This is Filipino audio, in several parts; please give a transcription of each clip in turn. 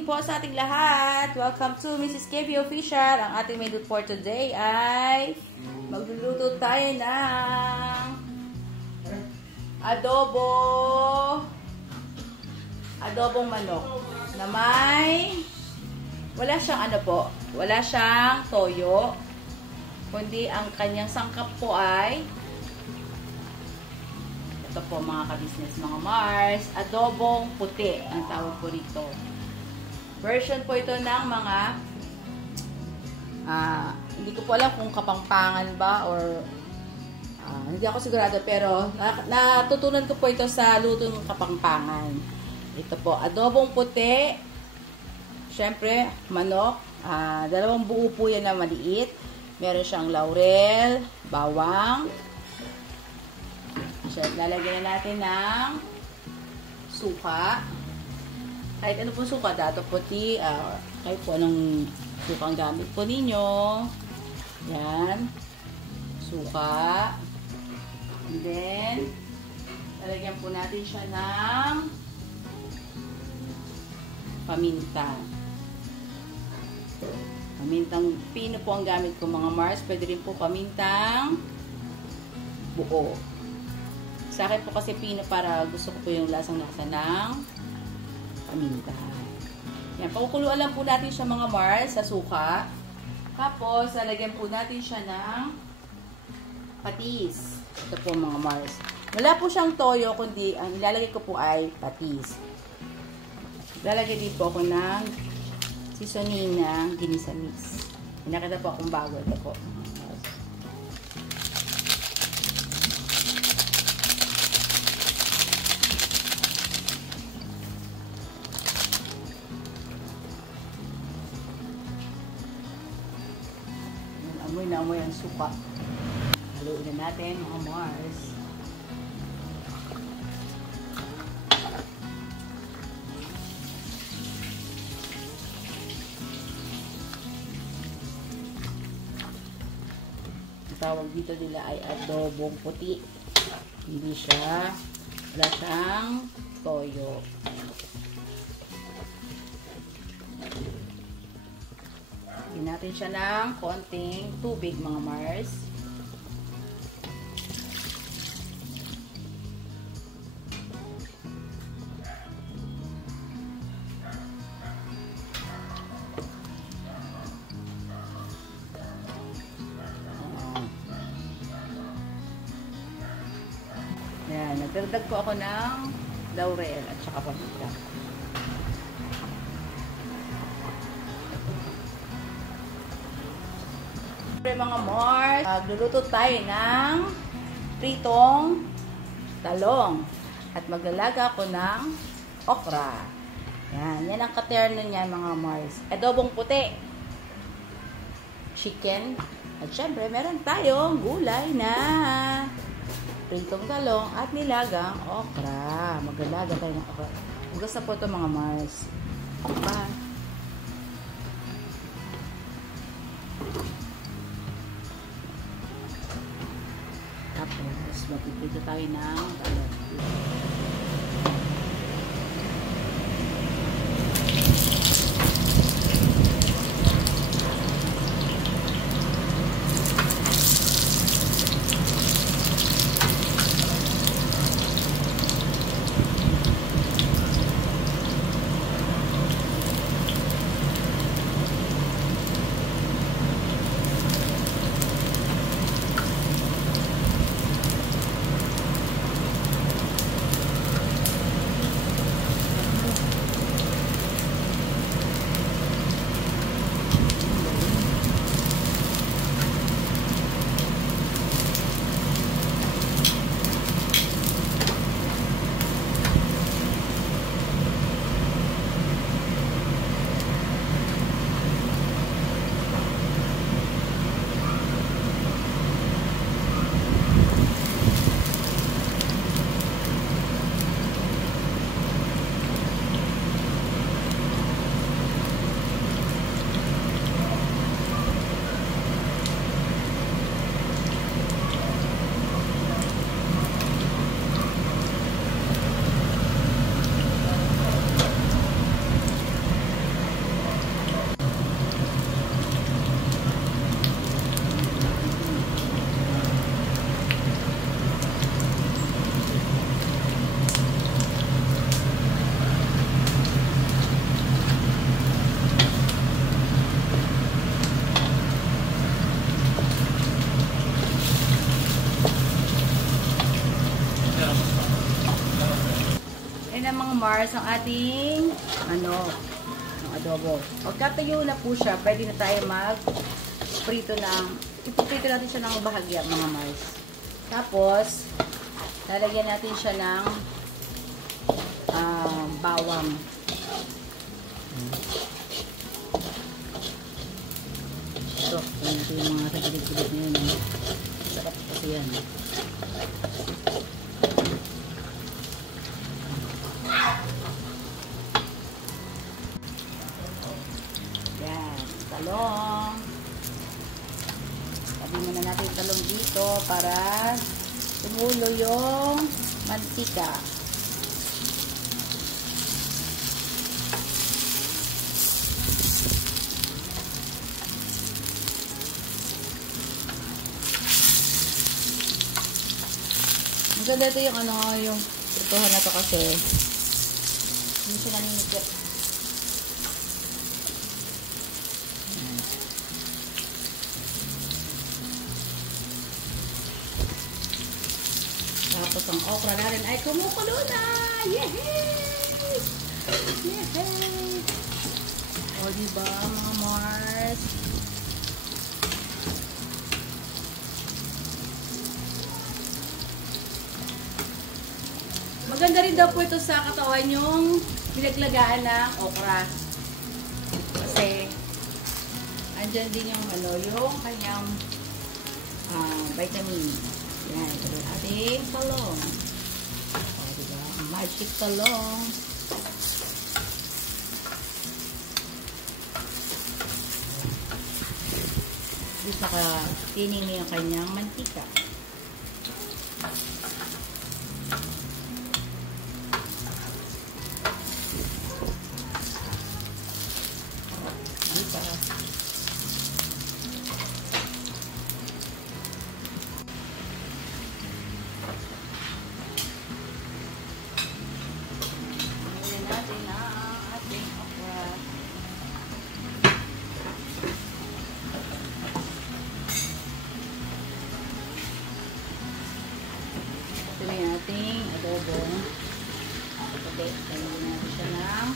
morning po sa ating lahat. Welcome to Mrs. KB Official. Ang ating menu for today ay magluluto tayo ng adobong manok na may wala siyang toyo, kundi ang kanyang sangkap po ay ito po mga ka-business, mga Mars, adobong puti ang tawag po rito. Version po ito ng mga hindi ko po alam kung Kapampangan ba or hindi ako sigurado, pero natutunan ko po ito sa luto ng Kapampangan. Ito po, adobong puti, syempre manok, dalawang buo po yan na maliit. Meron siyang laurel, bawang. So, lalagyan na natin ng suka. Kahit ano po suka, dato puti, kahit po anong suka ang gamit po ninyo. Yan. Suka. And then, lalagyan po natin siya ng paminta. Pamintang pino po ang gamit ko mga Mars. Pwede rin po pamintang buo. Sa akin po kasi pino para gusto ko po yung lasang-lasa ng paminta. Yan, pakukuluan lang po natin siya mga Mars sa suka. Tapos, lalagyan po natin siya ng patis. Ito po mga Mars. Wala po siyang toyo, kundi ang ilalagay ko po ay patis. Lalagay din po ako ng seasoning ng ginisa mix. Pinakita po akong bago. Ito po. Amoy na amoy ang suka. Haluin na natin mga Mars. Ang tawag dito nila ay adobong puti. Hindi siya, wala siyang toyo. Lagyan natin siya ng konting tubig mga Mars. Yan, nagdagdag po ako ng laurel at saka paminta. Mga Mars, magluluto tayo ng pritong talong at maglalaga ako ng okra. Yan ang katerno niyan mga Mars. Adobong puti, chicken, at syempre meron tayong gulay na pritong talong at nilagang okra. Maglalaga tayo ng okra. Hugas na po ito mga Mars. Bye! Tapos, magpipito tayo ng talong. na mga Mars ang ating ng adobo. Pagkatayo na po siya, pwede na tayo mag-prito ipiprito natin siya ng bahagya mga Mars. Tapos, lalagyan natin siya ng bawang. Ito, ito yung mga sagilid-gilid na yun. Sarap kasi yan. Yan, talong. Sabi muna natin yung talong dito para tumulo yung mantika. Maganda ito yung yung ituhan na to kasi hindi siya naninikip. Tapos ang okra natin ay kumukulo na! Yehey! Yehey! O diba mga Mars? Maganda rin daw po ito sa katawan yung pinaglagaan ng okra. Kasi andyan din yung yung kanyang vitamin. Yan, ito yung ating talong. O, diba? Magic talong. Di saka tining yung kanyang mantika. Ito yung ating adobong puti. Lagyan natin siya ng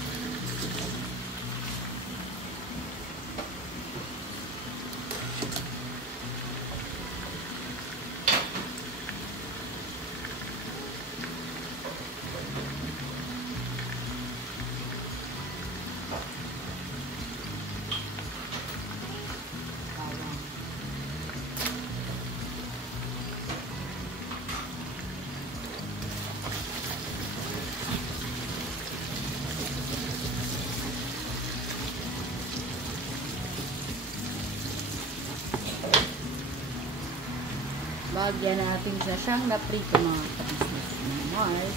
bagyan natin sa siyang naprito mga kabisnes ng Mars.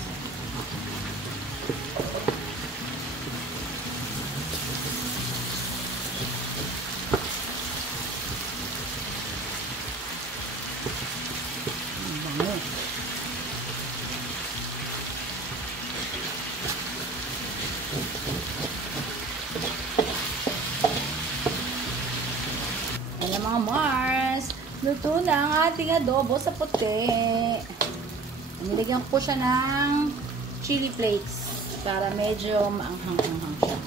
Ang bango. Ayan mga Mars. Luto na ang ating adobo sa puti. Nilagyan ko siya ng chili flakes para medyo maanghang-anghang siya.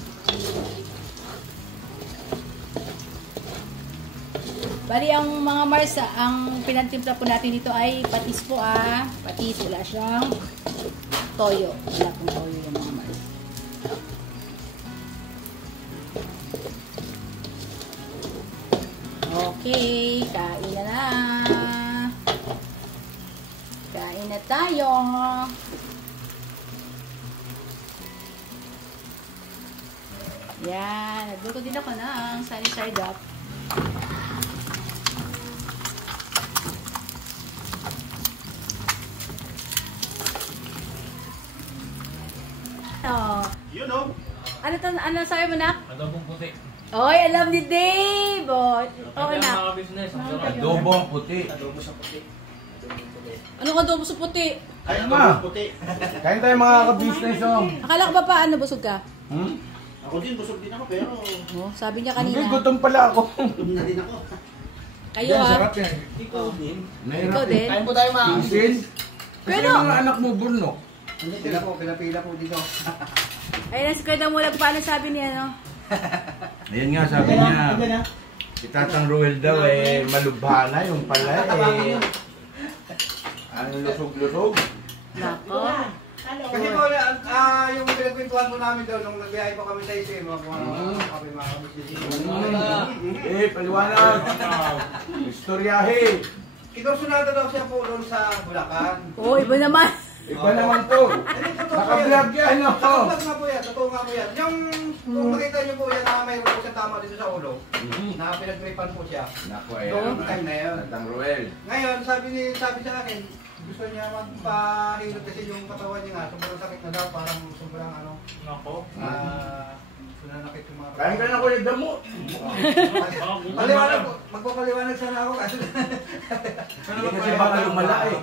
Bali, ang mga Mars, ang pinantimpla po natin dito ay patis po Patis, wala siyang toyo. Wala pong toyo yung mga Mars. Okay, kain na. Kain na tayo. Yan, nagluto din ako ng sunny side up. Oh. You know. Ano sabi mo na? Adobong puti. Oy, alam ni Dave! Oo na. Adobong puti. Adobo sa puti. Anong adobo sa puti? Ay, Ayun adobo na. sa puti. Kain tayo mga ka-business oh. Akala ko ba paano busog ka? Ako din, busog din ako, pero Oh, sabi niya Hindi, kanina. gutom pala ako. gutom na din ako. Kayo Yan, ha? sarap yan. Ikaw din. Ikaw Nahirap din? eh. Kain po tayo mga Isin. Kasi Pero- yung mga anak mo burno. Pila po, pila po dito. Ayun na si Kuya Damulag, paano sabi niya, no? Ayan nga, sabi niya. Si Tatang Ruel daw malubha na yung pala ano lusog-lusog. Nako. Kasi po, yung pinagkwentuhan po namin daw nung nagbiyahe po kami sa SM, kami mga kabisnes. Paliwanag. Istoryahe. Kinorsunada daw siya po doon sa Bulacan. Oo, iba naman. Iba naman to. Naka-vlog yan, no? Naka-vlog nga po yan, totoo nga po yan. Yung, kung makita niyo po yan na mayroon po siya tama dito sa ulo, na pinagripan po siya. Naku, Doon time na yun. Tatang Ruel. Ngayon, sabi sa akin, gusto niya magpahilot kasi yung katawan niya nga, sobrang sakit na daw, parang sobrang ano. Nako. Nanakit yung mga Kain ka na kulit damo. Paliwanag po, magpapaliwanag sana ako kasi. Hindi kasi baka lumala eh.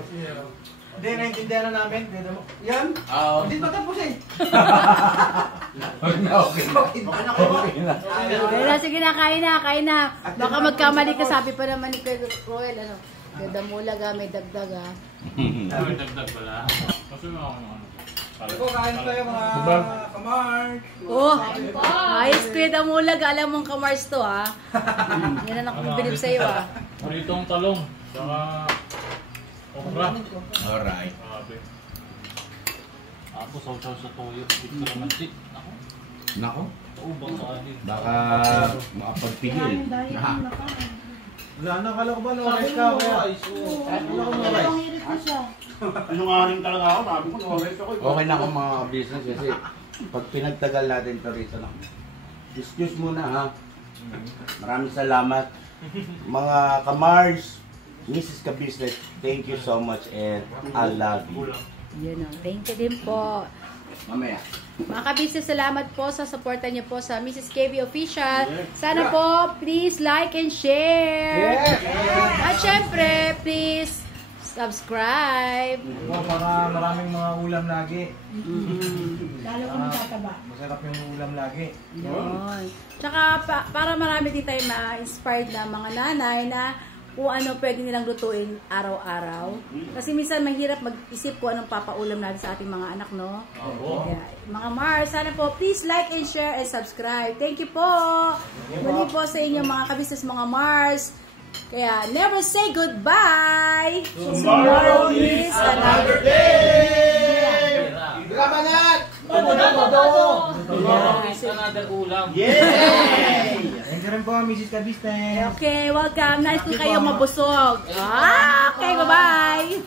Hindi, naintindihan na namin. Yan? Oo. Hindi ba tapos eh? Okay na. Okay na. Ayun na, sige na, kain na, kain na. Baka magkamali ka, sabi pa naman ni Kuya Roel, ano? Kuya Damulag, may dagdag, ha? May dagdag pala. Kasi mga ano. Ito, kain tayo mga kamars. Oh, ayos Kuya Damulag, alam mong kamars to, ha? Yan na nakapabilib sa'yo, ha? Pritong talong. Saka okra. Alright. Grabe. Tapos sausaw sa toyo. Dito naman tik. Ako. Nako. Ubang sa akin. Baka makapagpigil. Wala na, kala ko ba no-rice ka kaya? Wala ko no-rice. Sinungaling talaga ako, sabi ko, no-rice ako. Okay na akong mga business kasi pag pinagtagal natin ito rito lang. Excuse muna ha. Maraming salamat. Mga kamars, Mrs. Ka-Business, thank you so much and I love you. Yun, o. Thank you din po. Mamaya. Mga kabisnes, salamat po sa supportan niyo po sa Mrs. KB Official. Sana po, please like and share. At syempre, please subscribe. Para maraming mga ulam lagi. Lalo ko magtataba. Masarap yung ulam lagi. Yun. Tsaka para marami din tayo ma-inspired na mga nanay na kung ano pwede nilang lutuin araw-araw. Kasi minsan mahirap mag-isip kung anong papaulam natin sa ating mga anak, no? Kaya, mga Mars, sana po please like and share and subscribe. Thank you po! Muli po sa inyo mga kabisnes, mga Mars. Kaya never say goodbye! Tomorrow is another day! Labanat! Tomorrow is another ulam. Thank you rin po, Mrs. Ka-Business. Okay, welcome. Nice po kayo mabusog. Okay, bye-bye!